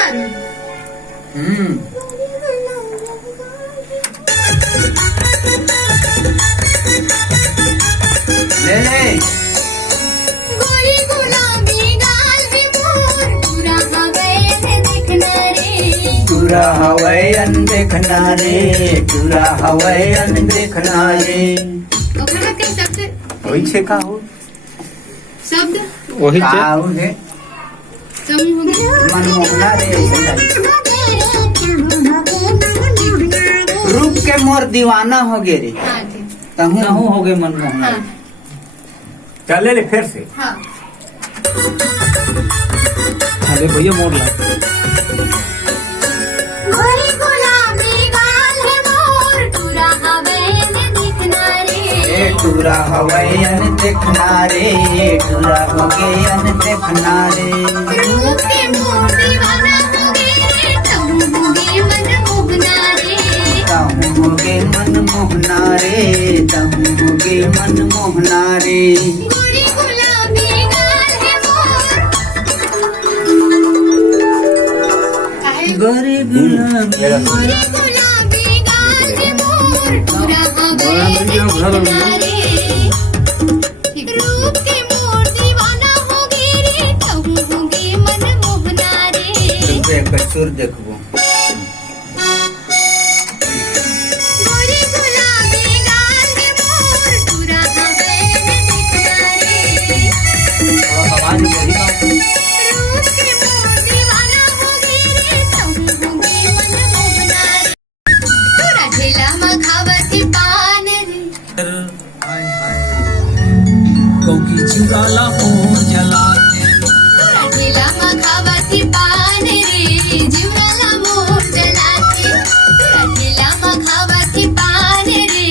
मारू ले ले गोरी गुलाबी गाल है मोर पूरा हवैयन देखना रे टूरा हवैयन देखना रे टूरा हवैयन देखना रे ओकरा के शब्द होई छे का हो शब्द वही का छे हो रे समूह मनमोहना रे रूप के मोर दीवाना हो गे रे हाँ जी तहू हो गे मनमोहना हाँ चल ले फिर से हाँ अरे भैया मोड़ ला गोरी गुलाबी गाल है मोर पूरा हवैयन देखना रे ए टूरा हवैयन देखना रे टूरा हवैयन देखना रे रूप के मोर दीवाना हो गे तुम होगे मन मोहना रे तहू हो गे मनमोहना रे तहू हो गे मनमोहना रे गोरी गुलाबी गाल है मोर गोरी गुलाबी गोरी गुलाबी गाल है मोर पूरा हवैयन देखना रे रूप के मोर दीवाना हो गे रे तुम होगे मन मोहना रे देख सुर देखबो गोरी गुलाबी गाल है मोर पूरा हवैयन देखना रे आवाज वही का रूप के मोर दीवाना हो गे रे तुम होगे मन मोहना रे तोरा ठेला मखावती पान रे हाय हाय कौकी चुराला हो जला तोरा ठेला मखावती पान रे जीवनाला मोर जलाती तोरा ठेला मखावती पान रे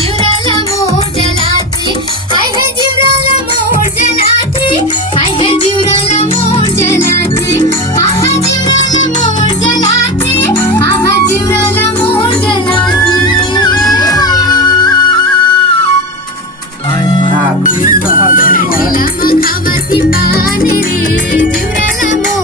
जीवनाला मोर जलाती हाय है जीवनाला मोर जलाती हाय है जीवनाला मोर जलाती आहा जीवनाला मोर जलाती आहा जीवनाला मोर जलाती हाँ ठेला मखावती पान रे जीवनाला मोर